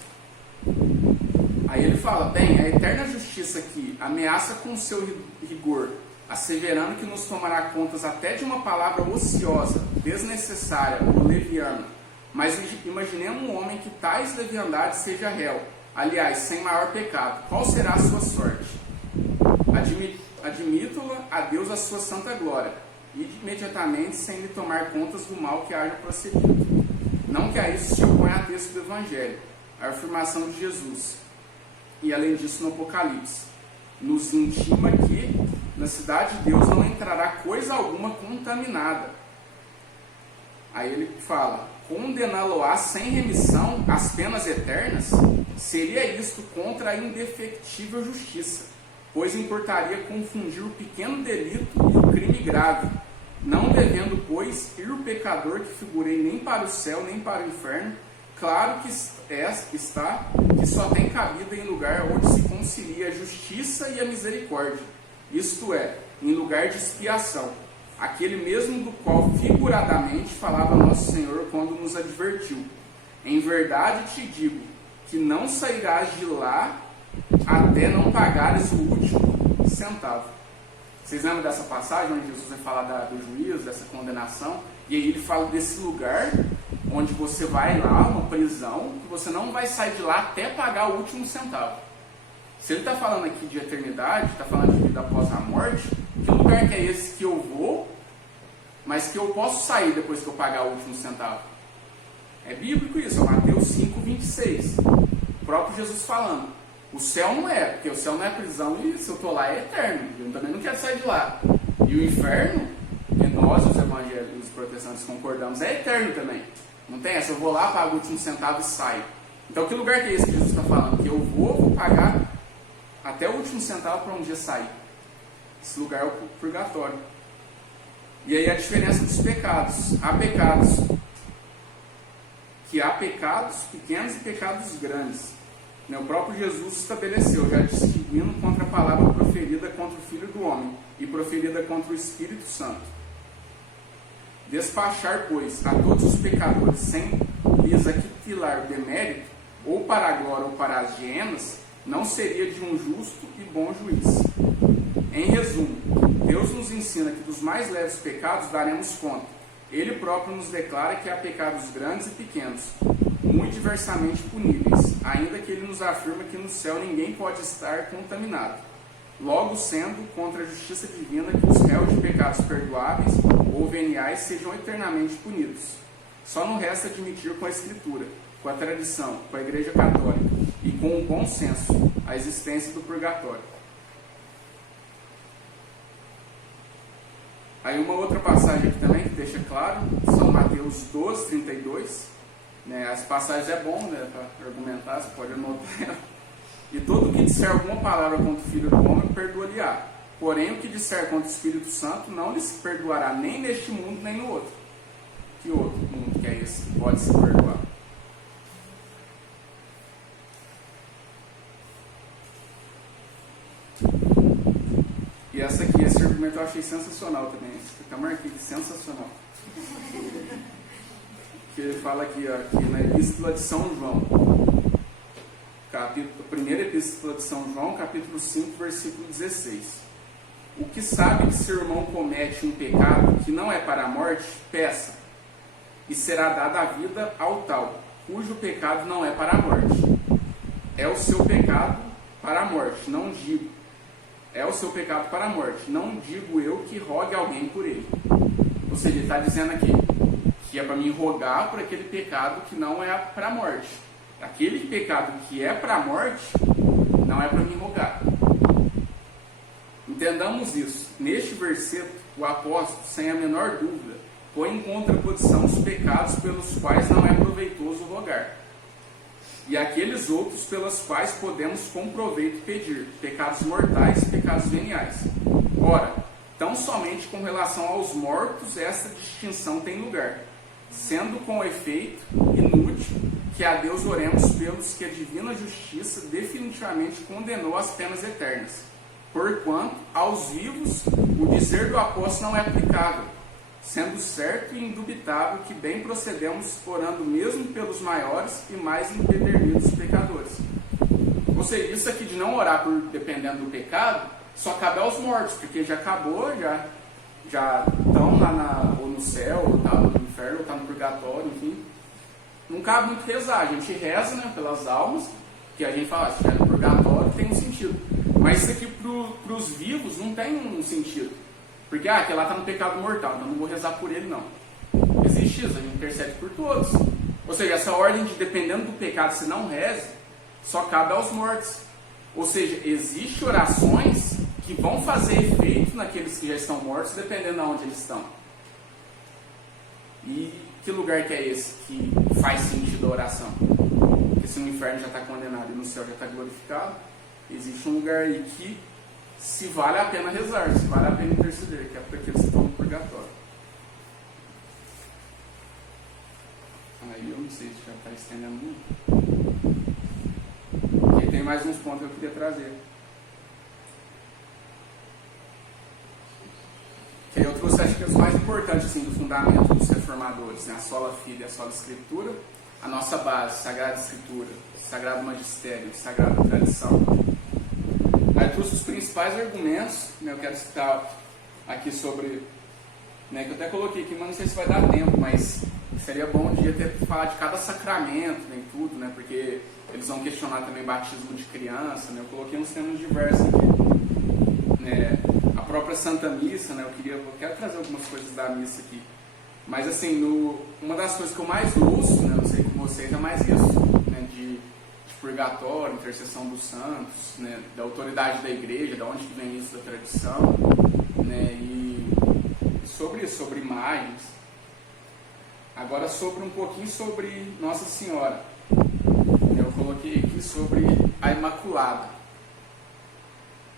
Aí ele fala: bem, a eterna justiça que ameaça com seu rigor, asseverando que nos tomará contas até de uma palavra ociosa, desnecessária ou leviana. Mas imaginemos um homem que tais leviandades seja réu, aliás, sem maior pecado. Qual será a sua sorte? Admito-la a Deus a sua santa glória, e imediatamente sem lhe tomar contas do mal que haja procedido. Não que a isso se oponha a texto do Evangelho, a afirmação de Jesus. E além disso, no Apocalipse, nos intima que na cidade de Deus não entrará coisa alguma contaminada. Aí ele fala: condená-lo-á sem remissão às penas eternas? Seria isto contra a indefectível justiça, pois importaria confundir o pequeno delito e o crime grave, não devendo, pois, ir o pecador que figurei nem para o céu nem para o inferno. Claro que está que só tem cabida em lugar onde se concilia a justiça e a misericórdia, isto é, em lugar de expiação, aquele mesmo do qual figuradamente falava nosso Senhor quando nos advertiu: em verdade te digo que não sairás de lá até não pagares o último centavo. Vocês lembram dessa passagem onde Jesus vai falar do juízo, dessa condenação? E aí ele fala desse lugar onde você vai lá, uma prisão, que você não vai sair de lá até pagar o último centavo. Se ele está falando aqui de eternidade, está falando de vida após a morte, que lugar que é esse que eu vou, mas que eu posso sair depois que eu pagar o último centavo? É bíblico isso, é Mateus 5, 26. O próprio Jesus falando. O céu não é, porque o céu não é prisão e se eu estou lá é eterno. Eu também não quero sair de lá. E o inferno, que nós, os evangélicos, os protestantes, concordamos, é eterno também. Não tem essa, eu vou lá, pago o último centavo e saio. Então que lugar que é esse que Jesus está falando? Que eu vou pagar até o último centavo para um dia sair. Esse lugar é o purgatório. E aí a diferença dos pecados. Há pecados pequenos e pecados grandes. O próprio Jesus estabeleceu, já distinguindo contra a palavra proferida contra o Filho do Homem e proferida contra o Espírito Santo. Despachar, pois, a todos os pecadores sem lhes aquilar demérito, ou para a glória ou para as hienas, não seria de um justo e bom juiz. Em resumo, Deus nos ensina que dos mais leves pecados daremos conta. Ele próprio nos declara que há pecados grandes e pequenos, muito diversamente puníveis, ainda que ele nos afirma que no céu ninguém pode estar contaminado. Logo sendo contra a justiça divina que os réus de pecados perdoáveis ou veniais sejam eternamente punidos. Só não resta admitir com a Escritura, com a tradição, com a Igreja Católica e com o bom senso a existência do purgatório. Aí uma outra passagem aqui também que deixa claro, São Mateus 12, 32. As passagens é bom, para argumentar, você pode anotar. E todo o que disser alguma palavra contra o Filho do Homem, perdoa-lhe-á. Porém, o que disser contra o Espírito Santo, não lhe se perdoará nem neste mundo, nem no outro. Que outro mundo que é esse que pode se perdoar? E esse argumento eu achei sensacional também. Fica marquei, sensacional. Que ele fala aqui na Epístola de São João. A primeira Epístola de São João, capítulo 5, versículo 16. O que sabe que seu irmão comete um pecado que não é para a morte, peça, e será dada a vida ao tal, cujo pecado não é para a morte. É o seu pecado para a morte, não digo. É o seu pecado para a morte, não digo eu que rogue alguém por ele. Ou seja, ele está dizendo aqui que é para mim rogar por aquele pecado que não é para a morte. Aquele pecado que é para a morte, não é para mim rogar. Entendamos isso. Neste versículo, o apóstolo, sem a menor dúvida, põe em contraposição os pecados pelos quais não é proveitoso rogar, e aqueles outros pelos quais podemos com proveito pedir, pecados mortais e pecados veniais. Ora, tão somente com relação aos mortos esta distinção tem lugar, sendo com efeito inútil que a Deus oremos pelos que a divina justiça definitivamente condenou às penas eternas, porquanto aos vivos o dizer do apóstolo não é aplicável, sendo certo e indubitável que bem procedemos orando mesmo pelos maiores e mais empedernidos pecadores. Ou seja, isso aqui de não orar por dependendo do pecado, só cabe aos mortos, porque já acabou, já estão lá ou no céu, ou está no inferno, ou está no purgatório, enfim. Não cabe muito rezar, a gente reza, pelas almas, que a gente fala, se estiver no purgatório tem um sentido. Mas isso aqui para os vivos não tem um sentido. Porque aquele lá está no pecado mortal, então não vou rezar por ele não. Existe isso, a gente intercede por todos. Ou seja, essa ordem de dependendo do pecado, se não reza, só cabe aos mortos. Ou seja, existem orações que vão fazer efeito naqueles que já estão mortos, dependendo de onde eles estão. E que lugar que é esse que faz sentido a oração? Porque se no inferno já está condenado e no céu já está glorificado, existe um lugar aí que se vale a pena rezar, se vale a pena interceder, que é para aqueles que estão no purgatório. Aí eu não sei se já está estendendo muito. Porque tem mais uns pontos que eu queria trazer. Que eu trouxe, acho que os mais importantes assim, do fundamento dos reformadores, a sola fide e a sola escritura, a nossa base, Sagrada Escritura, Sagrado Magistério, Sagrada Tradição. Aí eu trouxe os principais argumentos, eu quero citar aqui sobre, que eu até coloquei aqui, mas não sei se vai dar tempo, mas seria bom um dia ter falar de cada sacramento, nem tudo, porque eles vão questionar também batismo de criança, eu coloquei uns temas diversos aqui. A própria Santa Missa, eu quero trazer algumas coisas da missa aqui, Mas assim, uma das coisas que eu mais ouço, né, não sei com vocês, é mais isso, né, de purgatório, intercessão dos santos, né, da autoridade da igreja, de onde que vem isso da tradição, né, e sobre isso, sobre imagens. Agora um pouquinho sobre Nossa Senhora. Eu coloquei aqui sobre a Imaculada.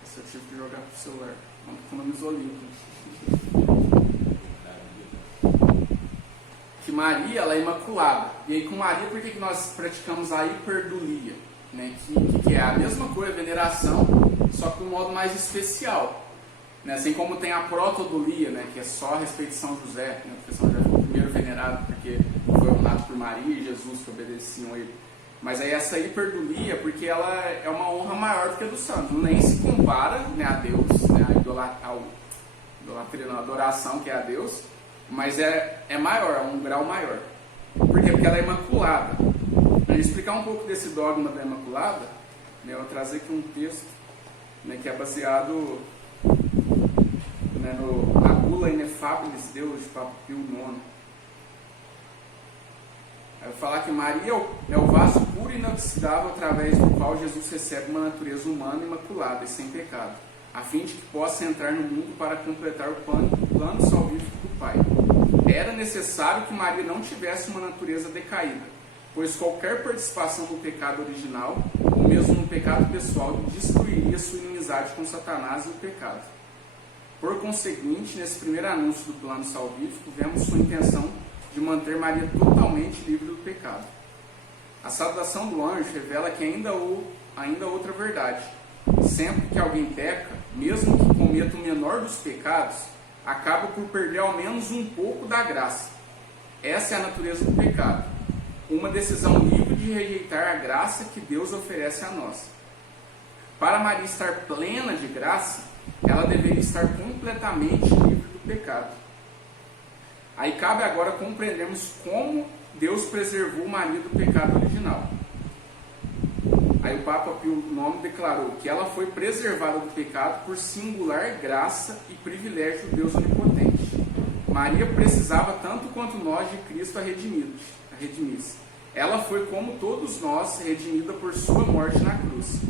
Esse eu tive que jogar pro celular, não economizou livro. Que Maria, ela é imaculada. E aí com Maria, por que nós praticamos a hiperdulia? Né? Que é a mesma coisa, veneração, só que de um modo mais especial. Né? Assim como tem a protodulia, né? Que é só a respeito de São José, né? Porque São José foi o primeiro venerado, porque foi ordenado por Maria e Jesus que obedeciam a ele. Mas aí essa hiperdulia, porque ela é uma honra maior do que a dos santos. Nem se compara, né, a Deus, né, a idolatria, a adoração que é a Deus, mas é maior, é um grau maior. Por quê? Porque ela é imaculada. Para explicar um pouco desse dogma da Imaculada, né, eu vou trazer aqui um texto, né, que é baseado, né, na Bula Inefabilis Deus de Papa Pio IX. Eu vou falar que Maria é o vaso puro e inoxidável através do qual Jesus recebe uma natureza humana imaculada e sem pecado, a fim de que possa entrar no mundo para completar o plano salvífico do Pai. Era necessário que Maria não tivesse uma natureza decaída, pois qualquer participação no pecado original, ou mesmo no pecado pessoal, destruiria sua inimizade com Satanás e o pecado. Por conseguinte, nesse primeiro anúncio do plano salvífico, vemos sua intenção de manter Maria totalmente livre do pecado. A saudação do anjo revela que ainda outra verdade. Sempre que alguém peca, mesmo que cometa o menor dos pecados, acaba por perder ao menos um pouco da graça. Essa é a natureza do pecado. Uma decisão livre de rejeitar a graça que Deus oferece a nós. Para Maria estar plena de graça, ela deveria estar completamente livre do pecado. Aí cabe agora compreendermos como Deus preservou Maria do pecado original. Aí o Papa Pio IX declarou que ela foi preservada do pecado por singular graça e privilégio de Deus onipotente. Maria precisava tanto quanto nós de Cristo a redimisse. Ela foi, como todos nós, redimida por sua morte na cruz.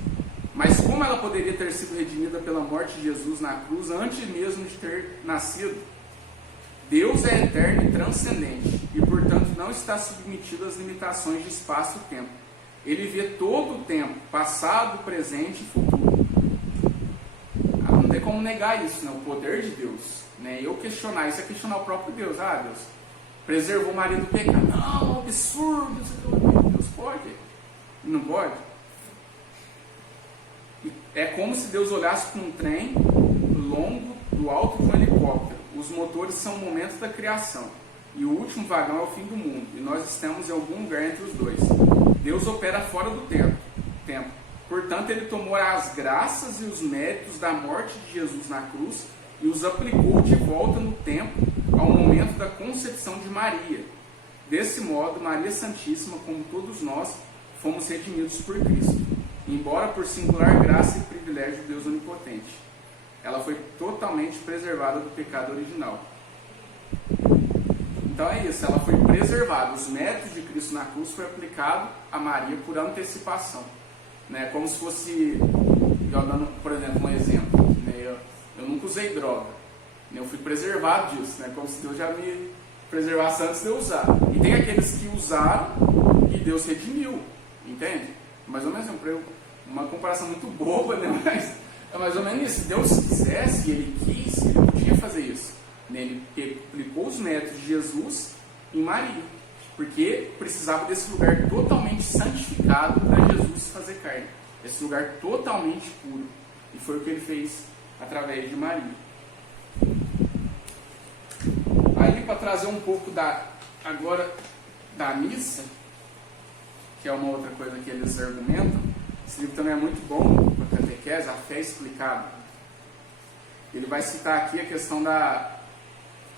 Mas como ela poderia ter sido redimida pela morte de Jesus na cruz antes mesmo de ter nascido? Deus é eterno e transcendente e, portanto, não está submetido às limitações de espaço e tempo. Ele vê todo o tempo, passado, presente e futuro. Não tem como negar isso, né? O poder de Deus. Né? Eu questionar isso é questionar o próprio Deus. Deus preservou Maria do pecado. Não, absurdo. Deus pode. Não pode? É como se Deus olhasse para um trem longo do alto de um helicóptero. Os motores são momentos da criação. E o último vagão é o fim do mundo. E nós estamos em algum lugar entre os dois. Deus opera fora do tempo. Portanto, Ele tomou as graças e os méritos da morte de Jesus na cruz e os aplicou de volta no tempo ao momento da concepção de Maria. Desse modo, Maria Santíssima, como todos nós, fomos redimidos por Cristo, embora por singular graça e privilégio de Deus onipotente. Ela foi totalmente preservada do pecado original. Então é isso, ela foi preservada. Os méritos de Cristo na cruz foi aplicado a Maria por antecipação. Né? Como se fosse, dando, por exemplo, um exemplo. Né? Eu nunca usei droga. Né? Eu fui preservado disso. Né? Como se Deus já me preservasse antes de eu usar. E tem aqueles que usaram e Deus redimiu. Entende? Mais ou menos uma comparação muito boba, né? Mas é mais ou menos isso. Se Deus quisesse, Ele quis, Ele podia fazer isso. Ele aplicou os métodos de Jesus em Maria, porque precisava desse lugar totalmente santificado para Jesus fazer carne, esse lugar totalmente puro, e foi o que Ele fez através de Maria. Aí, para trazer um pouco agora da missa, que é uma outra coisa que eles argumentam, esse livro também é muito bom para a catequese, a fé explicada. Ele vai citar aqui a questão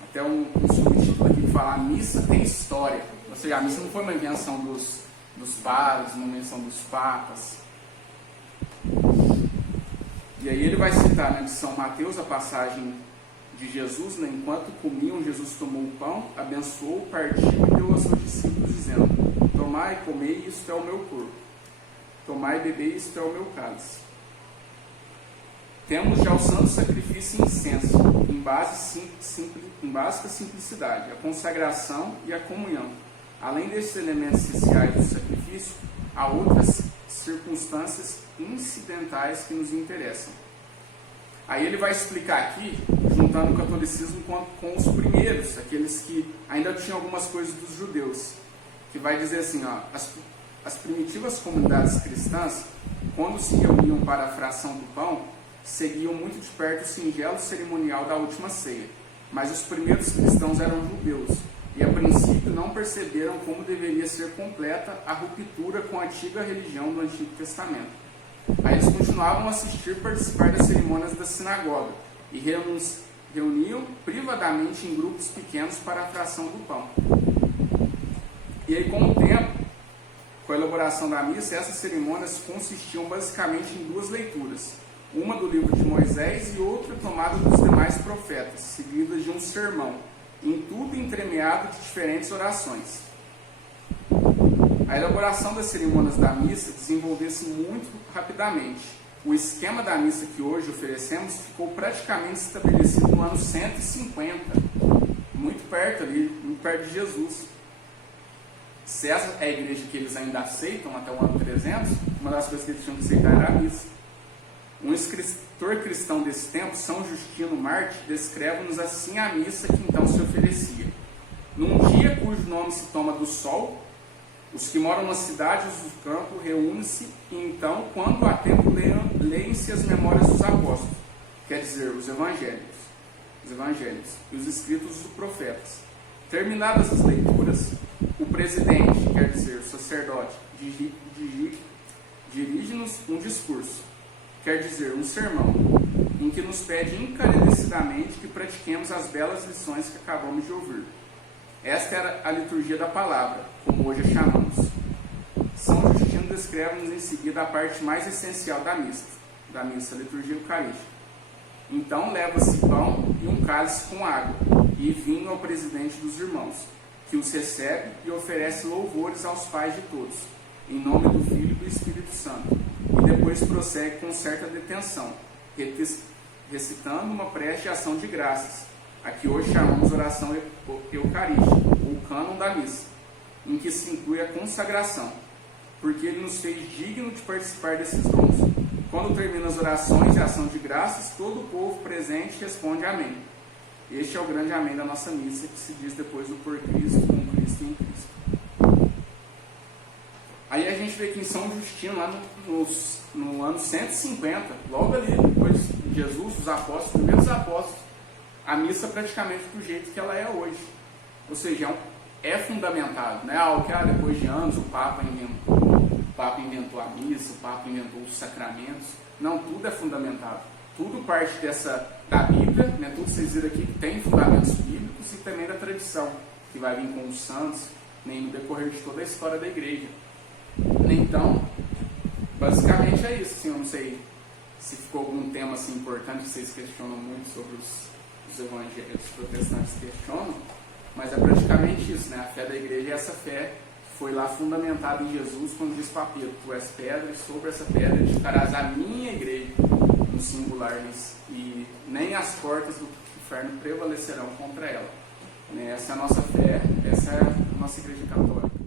até um subtítulo aqui que fala: a missa tem história. Ou seja, a missa não foi uma invenção dos padres, uma invenção dos papas. E aí ele vai citar, né, de São Mateus a passagem de Jesus, né? Enquanto comiam, Jesus tomou o pão, abençoou, partiu e deu aos seus discípulos, dizendo: tomai e comei, isto é o meu corpo. Tomai e bebei, isto é o meu cálice. Temos já o santo sacrifício e incenso, em básica simplicidade, a consagração e a comunhão. Além desses elementos essenciais do sacrifício, há outras circunstâncias incidentais que nos interessam. Aí ele vai explicar aqui, juntando o catolicismo com os primeiros, aqueles que ainda tinham algumas coisas dos judeus, que vai dizer assim, ó, as primitivas comunidades cristãs, quando se reuniam para a fração do pão, seguiam muito de perto o singelo cerimonial da última ceia, mas os primeiros cristãos eram judeus, e a princípio não perceberam como deveria ser completa a ruptura com a antiga religião do Antigo Testamento. Aí eles continuavam a assistir e participar das cerimônias da sinagoga, e reuniam privadamente em grupos pequenos para a fração do pão. E aí, com o tempo, com a elaboração da missa, essas cerimônias consistiam basicamente em duas leituras, uma do livro de Moisés e outra tomada dos demais profetas, seguidas de um sermão, em tudo entremeado de diferentes orações. A elaboração das cerimônias da missa desenvolveu-se muito rapidamente. O esquema da missa que hoje oferecemos ficou praticamente estabelecido no ano 150, muito perto de Jesus. Se essa é a igreja que eles ainda aceitam até o ano 300, uma das coisas que eles tinham que aceitar era a missa. Um escritor cristão desse tempo, São Justino Marte, descreve-nos assim a missa que então se oferecia. Num dia cujo nome se toma do sol, os que moram nas cidades do campo reúnem-se e então, quando há tempo, leem-se as memórias dos apóstolos, quer dizer, os evangelhos e os escritos dos profetas. Terminadas as leituras, o presidente, quer dizer, o sacerdote, dirige-nos um discurso, quer dizer, um sermão, em que nos pede encarecidamente que pratiquemos as belas lições que acabamos de ouvir. Esta era a liturgia da palavra, como hoje a chamamos. São Justino descreve-nos em seguida a parte mais essencial da missa, a liturgia eucarística. Então leva-se pão e um cálice com água, e vinho ao presidente dos irmãos, que os recebe e oferece louvores aos pais de todos, em nome do Filho e do Espírito Santo, e depois prossegue com certa detenção, recitando uma prece de ação de graças, a que hoje chamamos oração eucarística, ou cânon da missa, em que se inclui a consagração, porque ele nos fez digno de participar desses dons. Quando terminam as orações de ação de graças, todo o povo presente responde amém. Este é o grande amém da nossa missa, que se diz depois do por Cristo, com Cristo e em Cristo. Aí a gente vê que em São Justino, lá no ano 150, logo ali, depois de Jesus, os apóstolos, os primeiros apóstolos, a missa praticamente do jeito que ela é hoje. Ou seja, é fundamentado, não é algo que depois de anos o Papa inventou a missa, o Papa inventou os sacramentos. Não, tudo é fundamentado. Tudo parte da Bíblia, né? Tudo que vocês viram aqui que tem fundamentos bíblicos e também da tradição, que vai vir com os santos, né, no decorrer de toda a história da igreja. Então, basicamente é isso. Assim, eu não sei se ficou algum tema assim, importante que vocês questionam muito sobre os evangelhos, os protestantes questionam, mas é praticamente isso, né? A fé da igreja é essa fé que foi lá fundamentada em Jesus, quando diz para Pedro: tu és pedra e sobre essa pedra edificarás a minha igreja, no singular, e nem as portas do inferno prevalecerão contra ela. Essa é a nossa fé, essa é a nossa igreja católica.